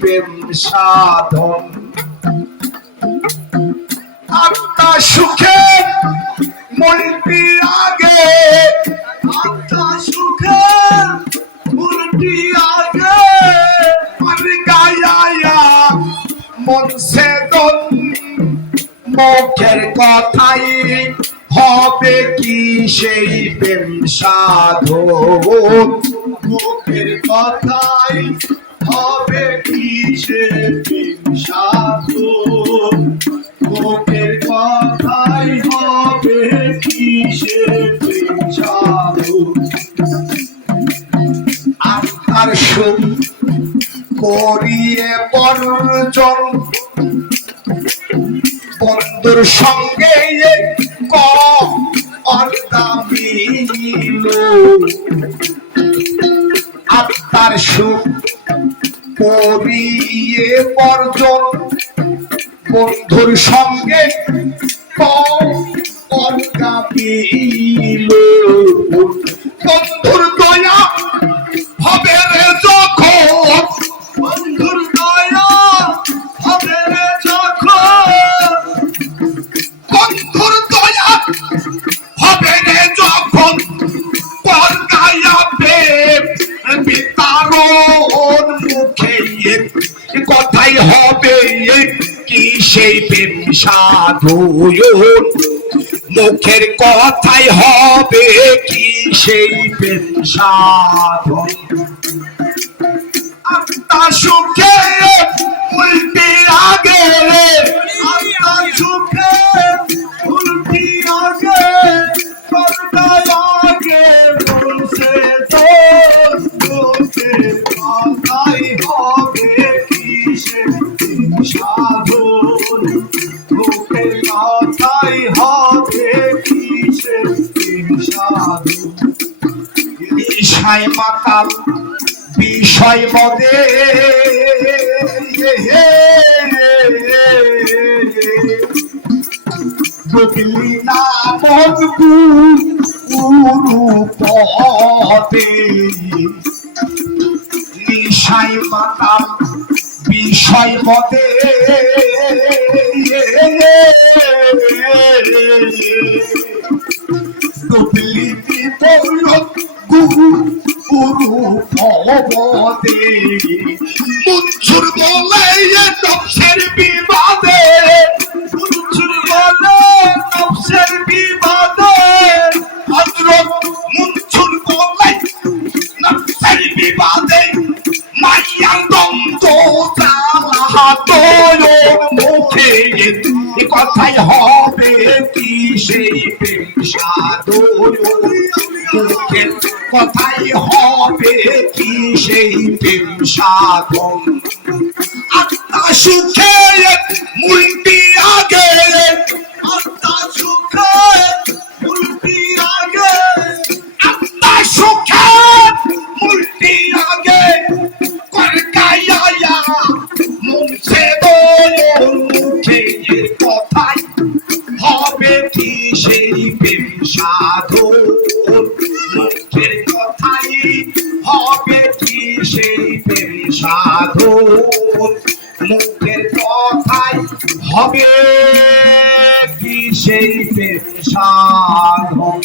প্রেম সাধন। আত্মা সুখে মনটি আগে, আত্মা সুখে মনটি আগে, আর গায়া মন সেদন। মুখের কথাই হবে কি সেই প্রেম সাধন, মুখের কথাই হবে কি সেই প্রেম সাধন, মুখের কথাই হবে কি সেই প্রেম সাধন। আত্মার সুখ করিয়ে বর্জন, বন্ধুর সঙ্গে মিল। আত্মার সুখ করিয়ে বর্জন, বন্ধুর সঙ্গে মিল। বন্ধুর দয়া হবে রে যখন, বন্ধুর দয়া হবে রে যখন, বন্ধুর দয়া হবে রে যখন, পর্দায়া প্রেম বিতারণ। মুখে কথাই হবে কি সেই প্রেম সাধন, মুখের কথাই হবে কি সেই প্রেম সাধন। আত্মা সুখে উল্টি আগে, আত্মা সুখে উল্টি আগে, পর্দায় আগে বলছে তো, মুখের কথাই হবে কি সেই প্রেম সাধন, মুখের কথাই হবে কি সেই প্রেম সাধন। বিষয় মাতাল বিষয় মদে ডুবলি না গুরু পদে, নিশাই মাতাল বিষয় মদে ডুবলি গুরু পদে। মুঞ্চুর বলে নফসের বিবাদে, মুঞ্চুর বলে নফসের বিবাদে, হযরত মুঞ্চুর বলে নফসের বিবাদে, মাইয়ার দ্বন্দ্ব জ্বালাতন। মুখে কথাই হবে কি সেই প্রেম সাধন, মুখের কথাই হবে কি সেই প্রেম সাধন। আত্মা সুখে মুলটি আগে, আত্মা সুখে মুলটি আগে, আত্মা সুখে মুলটি আগে, করকায়া মন সেদন। মুখের কথাই হবে কি সেই প্রেম সাধন, মুখের কথাই হবে কি সেই প্রেম সাধন, মুখের কথাই হবে কি সেই প্রেম সাধন।